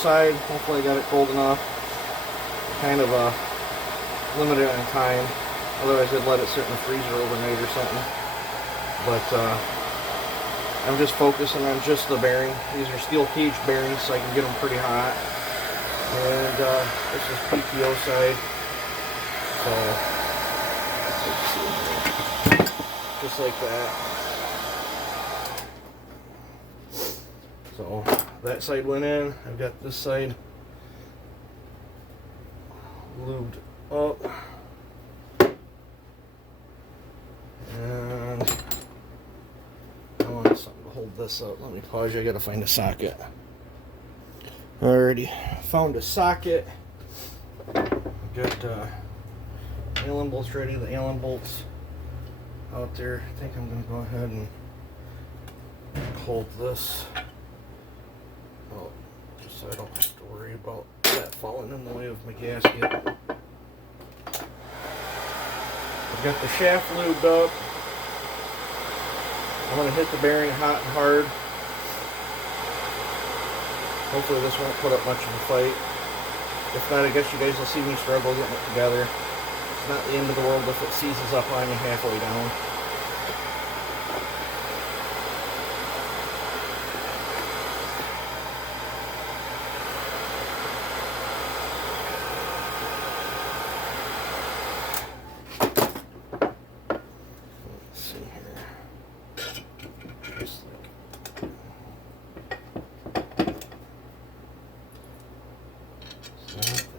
outside. Hopefully I got it cold enough. Kind of limited on time. Otherwise I'd let it sit in the freezer overnight or something. But I'm just focusing on just the bearing. These are steel cage bearings, so I can get them pretty hot. And this is PTO side. So, let's see, just like that. So that side went in. I've got this side lubed up. And I want something to hold this up. Let me pause you. I gotta find a socket. Alrighty, found a socket. Got Allen bolts ready. The Allen bolts out there. I think I'm gonna go ahead and hold this. Oh, just so I don't have to worry about that falling in the way of my gasket. I've got the shaft lubed up. I'm going to hit the bearing hot and hard. Hopefully this won't put up much of a fight. If not, I guess you guys will see me struggle getting it together. It's not the end of the world if it seizes up on you halfway down.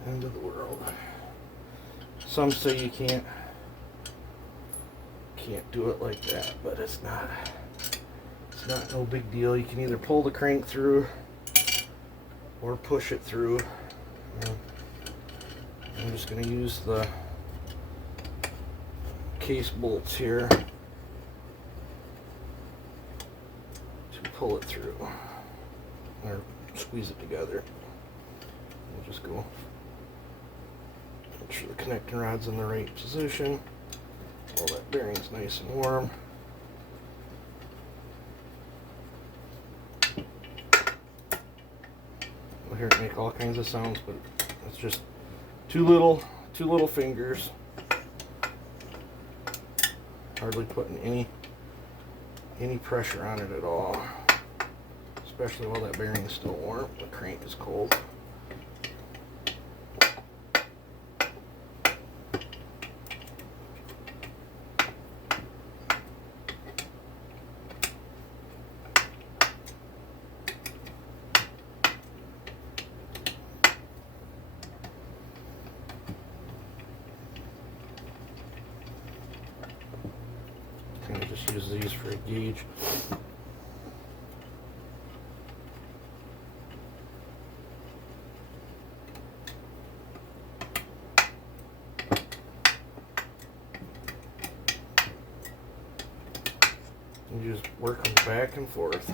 End of the world. Some say you can't do it like that, but it's not no big deal. You can either pull the crank through or push it through. I'm just going to use the case bolts here to pull it through or squeeze it together. We'll just go. Make sure the connecting rod's in the right position. All that bearing's nice and warm. You'll hear it make all kinds of sounds, but it's just two little fingers. Hardly putting any pressure on it at all. Especially while that bearing is still warm. The crank is cold. I just use these for a gauge. You just work them back and forth.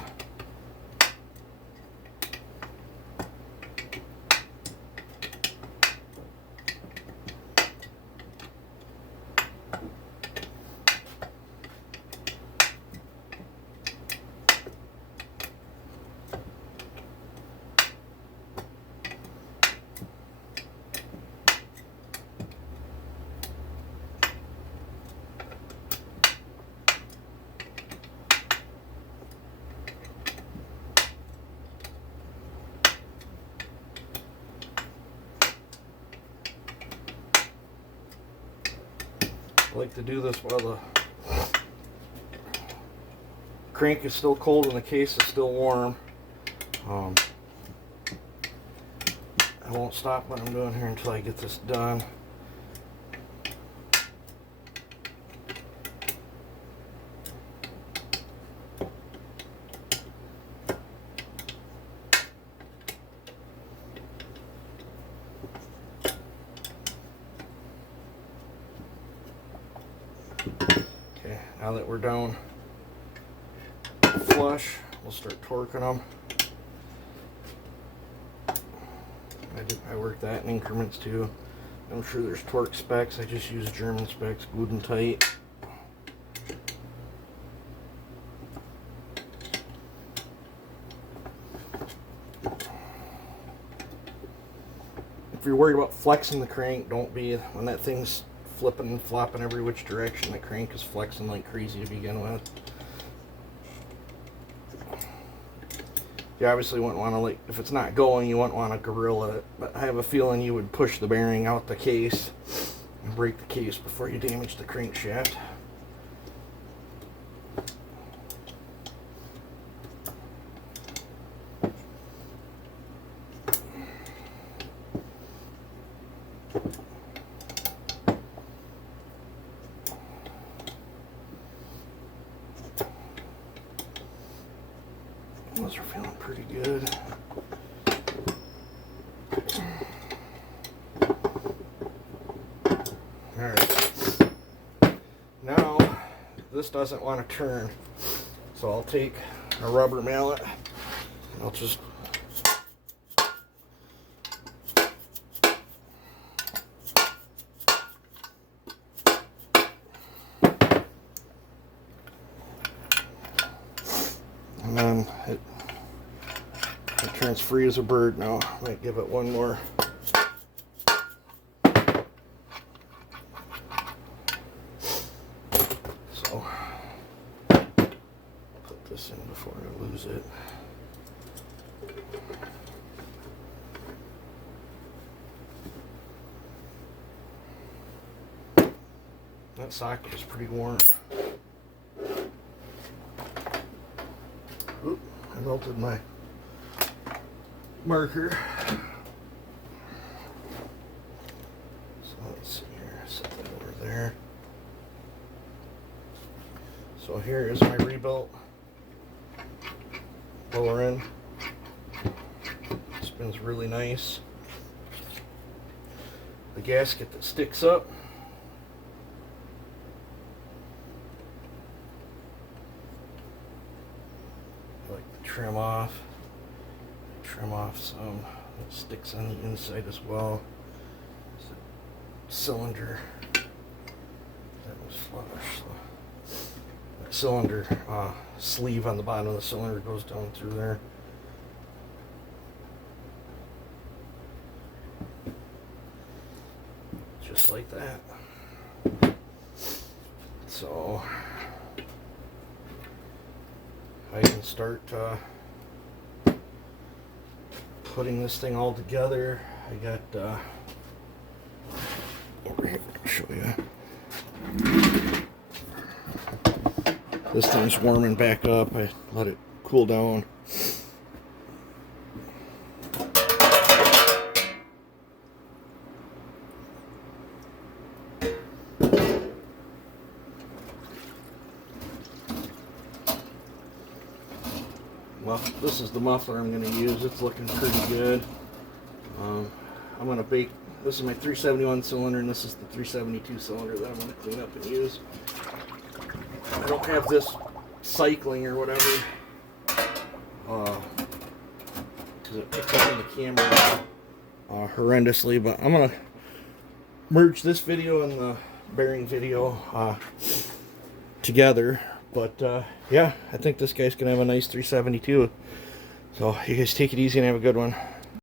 I like to do this while the crank is still cold and the case is still warm. I won't stop what I'm doing here until I get this done. Okay, now that we're down flush, we'll start torquing them. I work that in increments too. I'm sure there's torque specs. I just use German specs, good and tight. if you're worried about flexing the crank, don't be. When that thing's flipping and flopping every which direction, the crank is flexing like crazy to begin with. You obviously wouldn't want to, like, if it's not going, you wouldn't want to gorilla it, but I have a feeling you would push the bearing out the case and break the case before you damage the crankshaft. Those are feeling pretty good. Alright. Now, this doesn't want to turn. So I'll take a rubber mallet and I'll just and then it turns free as a bird now. Might give it one more. So put this in before I lose it. That socket is pretty warm. Oop, I melted my marker. So let's see here, set that over there. So here is my rebuilt lower end. Spins really nice. The gasket that sticks up. Trim off some. It sticks on the inside as well. It's a cylinder that was flush. So that cylinder sleeve on the bottom of the cylinder goes down through there. Just like that. So I can start putting this thing all together. I got over here, I'll show you. This thing's warming back up. I let it cool down. Well, this is the muffler I'm going to use. It's looking pretty good. I'm going to bake. This is my 371 cylinder, and this is the 372 cylinder that I'm going to clean up and use. I don't have this cycling or whatever because it picks up in the camera horrendously. But I'm going to merge this video and the bearing video together. But yeah, I think this guy's gonna have a nice 372. So you guys take it easy and have a good one.